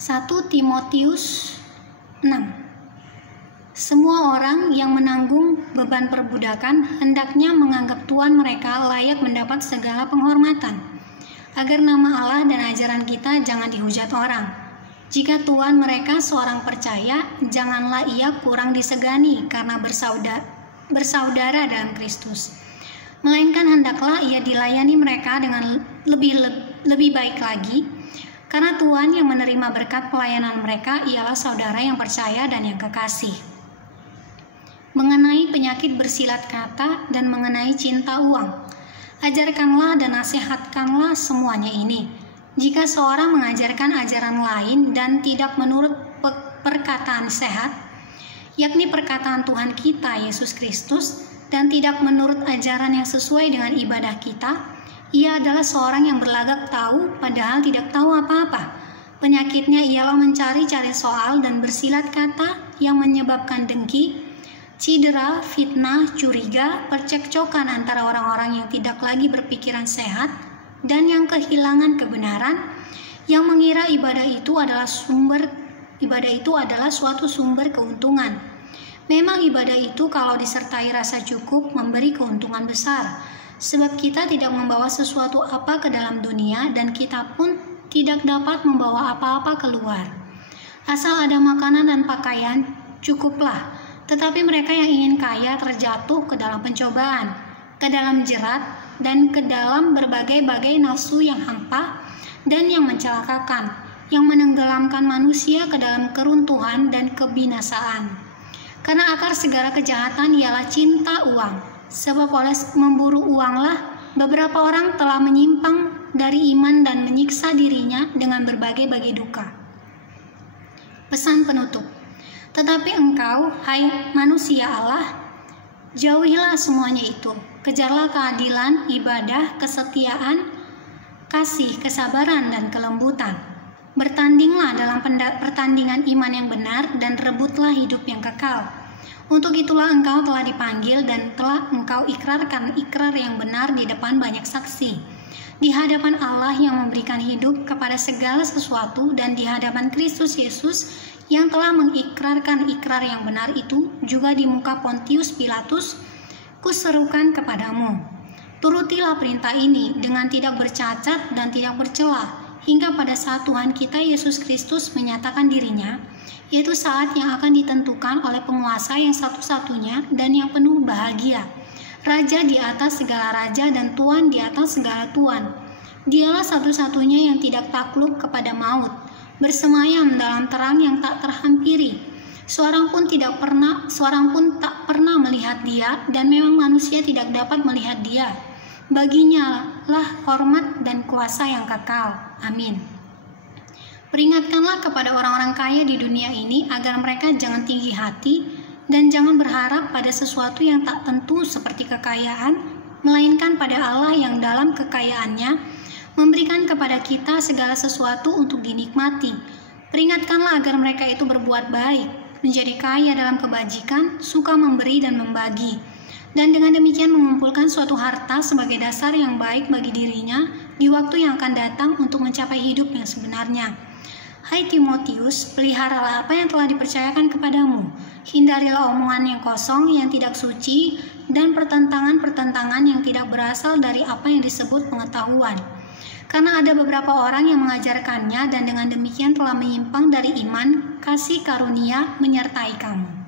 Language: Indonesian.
1 Timotius 6. Semua orang yang menanggung beban perbudakan hendaknya menganggap tuan mereka layak mendapat segala penghormatan, agar nama Allah dan ajaran kita jangan dihujat orang. Jika tuan mereka seorang percaya, janganlah ia kurang disegani karena bersaudara dalam Kristus. Melainkan hendaklah ia dilayani mereka dengan lebih baik lagi, karena Tuhan yang menerima berkat pelayanan mereka ialah saudara yang percaya dan yang kekasih. Mengenai penyakit bersilat kata dan mengenai cinta uang, ajarkanlah dan nasihatkanlah semuanya ini. Jika seorang mengajarkan ajaran lain dan tidak menurut perkataan sehat, yakni perkataan Tuhan kita Yesus Kristus, dan tidak menurut ajaran yang sesuai dengan ibadah kita, ia adalah seorang yang berlagak tahu padahal tidak tahu apa-apa. Penyakitnya ialah mencari-cari soal dan bersilat kata yang menyebabkan dengki, cidera, fitnah, curiga, percekcokan antara orang-orang yang tidak lagi berpikiran sehat dan yang kehilangan kebenaran, yang mengira ibadah itu adalah suatu sumber keuntungan. Memang ibadah itu kalau disertai rasa cukup memberi keuntungan besar, sebab kita tidak membawa sesuatu apa ke dalam dunia dan kita pun tidak dapat membawa apa-apa keluar. Asal ada makanan dan pakaian, cukuplah. Tetapi mereka yang ingin kaya terjatuh ke dalam pencobaan, ke dalam jerat, dan ke dalam berbagai-bagai nafsu yang hampa dan yang mencelakakan, yang menenggelamkan manusia ke dalam keruntuhan dan kebinasaan. Karena akar segala kejahatan ialah cinta uang. Sebab oleh memburu uanglah beberapa orang telah menyimpang dari iman dan menyiksa dirinya dengan berbagai-bagai duka. Pesan penutup. Tetapi engkau, hai manusia Allah, jauhilah semuanya itu. Kejarlah keadilan, ibadah, kesetiaan, kasih, kesabaran, dan kelembutan. Bertandinglah dalam pertandingan iman yang benar dan rebutlah hidup yang kekal. Untuk itulah engkau telah dipanggil dan telah engkau ikrarkan ikrar yang benar di depan banyak saksi, di hadapan Allah yang memberikan hidup kepada segala sesuatu dan di hadapan Kristus Yesus yang telah mengikrarkan ikrar yang benar itu juga di muka Pontius Pilatus. Kuserukan kepadamu, turutilah perintah ini dengan tidak bercacat dan tidak bercela, hingga pada saat Tuhan kita Yesus Kristus menyatakan dirinya, yaitu saat yang akan ditentukan oleh penguasa yang satu-satunya dan yang penuh bahagia, Raja di atas segala raja dan Tuan di atas segala tuan. Dialah satu-satunya yang tidak takluk kepada maut, bersemayam dalam terang yang tak terhampiri. Seorang pun tak pernah melihat dia, dan memang manusia tidak dapat melihat dia. Baginya lah hormat dan kuasa yang kekal. Amin. Peringatkanlah kepada orang-orang kaya di dunia ini agar mereka jangan tinggi hati dan jangan berharap pada sesuatu yang tak tentu seperti kekayaan, melainkan pada Allah yang dalam kekayaannya memberikan kepada kita segala sesuatu untuk dinikmati. Peringatkanlah agar mereka itu berbuat baik, menjadi kaya dalam kebajikan, suka memberi dan membagi, dan dengan demikian mengumpulkan suatu harta sebagai dasar yang baik bagi dirinya di waktu yang akan datang untuk mencapai hidup yang sebenarnya. Hai Timotius, peliharalah apa yang telah dipercayakan kepadamu. Hindarilah omongan yang kosong, yang tidak suci, dan pertentangan-pertentangan yang tidak berasal dari apa yang disebut pengetahuan. Karena ada beberapa orang yang mengajarkannya dan dengan demikian telah menyimpang dari iman, kasih karunia menyertai kamu.